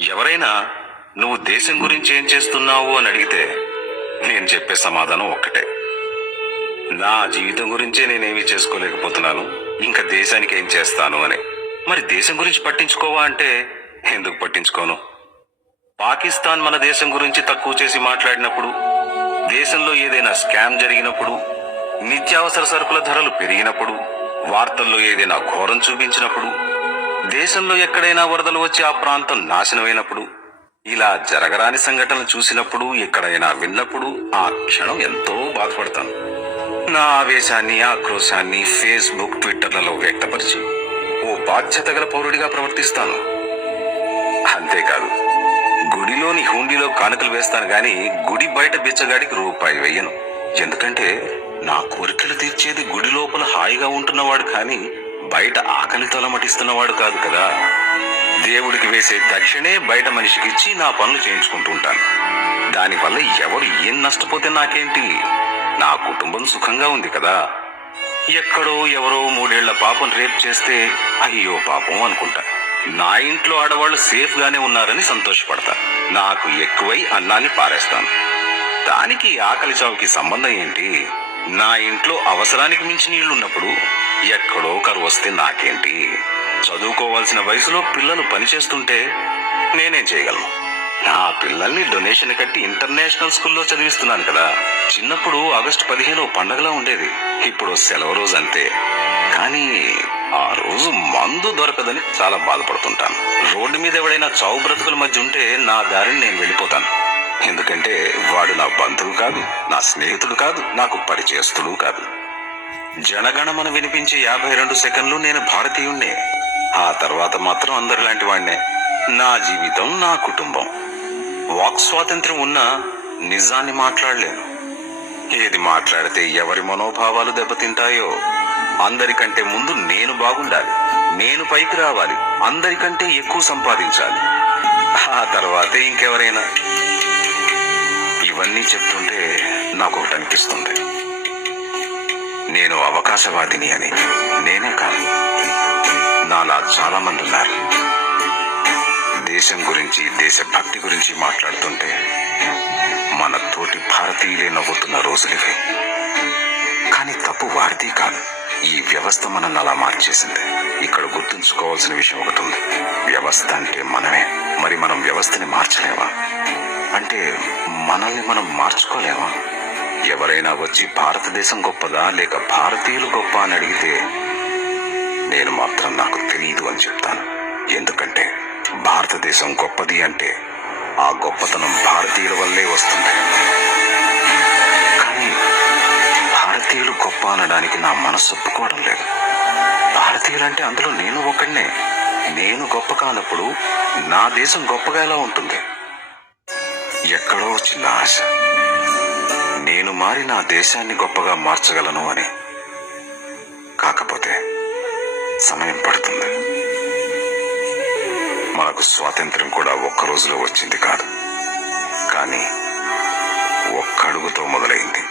ఎవరైనా నువ్వు దేశం గురించి ఏం చేస్తున్నావు అని అడిగితే నేను చెప్పే సమాధానం ఒక్కటే. నా జీవితం గురించే నేనేమీ చేసుకోలేకపోతున్నాను, ఇంకా దేశానికి ఏం చేస్తాను అని. మరి దేశం గురించి పట్టించుకోవా అంటే ఎందుకు పట్టించుకోను? పాకిస్తాన్ మన దేశం గురించి తక్కువ చేసి మాట్లాడినప్పుడు, దేశంలో ఏదైనా స్కామ్ జరిగినప్పుడు, నిత్యావసర సరుకుల ధరలు పెరిగినప్పుడు, వార్తల్లో ఏదైనా ఘోరం చూపించినప్పుడు, దేశంలో ఎక్కడైనా వరదలు వచ్చి ఆ ప్రాంతం నాశనమైనప్పుడు, ఇలా జరగరాని సంఘటనలు చూసినప్పుడు, ఎక్కడైనా విన్నప్పుడు ఆ క్షణం ఎంతో బాధపడతాను. నా ఆవేశాన్ని, ఆక్రోశాన్ని ఫేస్బుక్, ట్విట్టర్లలో వ్యక్తపరిచి ఓ బాధ్యత గల పౌరుడిగా ప్రవర్తిస్తాను. అంతేకాదు, గుడిలోని హుండీలో కానుకలు వేస్తాను గాని గుడి బయట బిచ్చగాడికి రూపాయి వెయ్యను. ఎందుకంటే నా కోరికలు తీర్చేది గుడి లోపల హాయిగా ఉంటున్నవాడు కానీ బయట ఆకలి తొలమటిస్తున్నవాడు కాదు కదా. దేవుడికి వేసే దక్షిణే బయట మనిషికిచ్చి నా పనులు చేయించుకుంటూ ఉంటాను. దానివల్ల ఎవరు ఏం నష్టపోతే నాకేంటి? నా కుటుంబం సుఖంగా ఉంది కదా. ఎక్కడో ఎవరో 3 ఏళ్ల పాపం రేప్ చేస్తే అయ్యో పాపం అనుకుంటా. నా ఇంట్లో ఆడవాళ్లు సేఫ్ గానే ఉన్నారని సంతోషపడతా. నాకు ఎక్కువై అన్నాన్ని పారేస్తాను. దానికి ఆకలి చావుకి సంబంధం ఏంటి? నా ఇంట్లో అవసరానికి మించి నీళ్లున్నప్పుడు ఎక్కడో కరువు వస్తే నాకేంటి? చదువుకోవాల్సిన వయసులో పిల్లలు పనిచేస్తుంటే నేనేం చేయగలను? నా పిల్లల్ని డొనేషన్ కట్టి ఇంటర్నేషనల్ స్కూల్లో చదివిస్తున్నాను కదా. చిన్నప్పుడు ఆగస్టు 15 పండగలా ఉండేది, ఇప్పుడు సెలవు రోజు అంతే. కానీ ఆ రోజు మందు దొరకదని చాలా బాధపడుతుంటాను. రోడ్డు మీద ఎవడైనా చావు బ్రతుకుల మధ్య ఉంటే నా దారిని నేను వెళ్ళిపోతాను. ఎందుకంటే వాడు నా బంధువు కాదు, నా స్నేహితుడు కాదు, నాకు పరిచయస్తుడు కాదు. జనగణమన వినిపించే 52 సెకండ్లు నేను భారతీయుణ్ణే. ఆ తర్వాత మాత్రం అందరిలాంటి వాణ్ణే. నా జీవితం, నా కుటుంబం. వాక్ స్వాతంత్ర్యం ఉన్నా నిజాన్ని మాట్లాడలేను. ఏది మాట్లాడితే ఎవరి మనోభావాలు దెబ్బతింటాయో. అందరికంటే ముందు నేను బాగుండాలి, నేను పైకి రావాలి, అందరికంటే ఎక్కువ సంపాదించాలి, ఆ తర్వాతే ఇంకెవరైనా. ఇవన్నీ చెప్తుంటే నాకు ఒకటి అనిపిస్తుంది, నేను అవకాశవాదిని అని. నేనే కాదు, నాలా చాలా మంది ఉన్నారు. దేశం గురించి, దేశభక్తి గురించి మాట్లాడుతుంటే మన తోటి భారతీయులే నవ్వుతున్న రోజులివి. కానీ తప్పు వారిది కాదు, ఈ వ్యవస్థ మనల్ని అలా మార్చేసింది. ఇక్కడ గుర్తుంచుకోవాల్సిన విషయం ఒకటి ఉంది, వ్యవస్థ అంటే మనమే. మరి మనం వ్యవస్థని మార్చలేమా? అంటే మనల్ని మనం మార్చుకోలేమా? ఎవరైనా వచ్చి భారతదేశం గొప్పదా లేక భారతీయులు గొప్ప అని అడిగితే నేను మాత్రం నాకు తెలియదు అని చెప్తాను. ఎందుకంటే భారతదేశం గొప్పది అంటే ఆ గొప్పతనం భారతీయుల వల్లే వస్తుంది. కానీ భారతీయులు గొప్ప అనడానికి నా మనసు ఒప్పుకోవడం లేదు. భారతీయులంటే అందులో నేను ఒకడినే. నేను గొప్ప కానప్పుడు నా దేశం గొప్పగా ఎలా ఉంటుంది? ఎక్కడో చిన్న ఆశ, నేను మారి నా దేశాన్ని గొప్పగా మార్చగలను అని. కాకపోతే సమయం పడుతుంది. మనకు స్వాతంత్ర్యం కూడా ఒక్క రోజులో వచ్చింది కాదు, కానీ ఒక్క అడుగుతో మొదలైంది.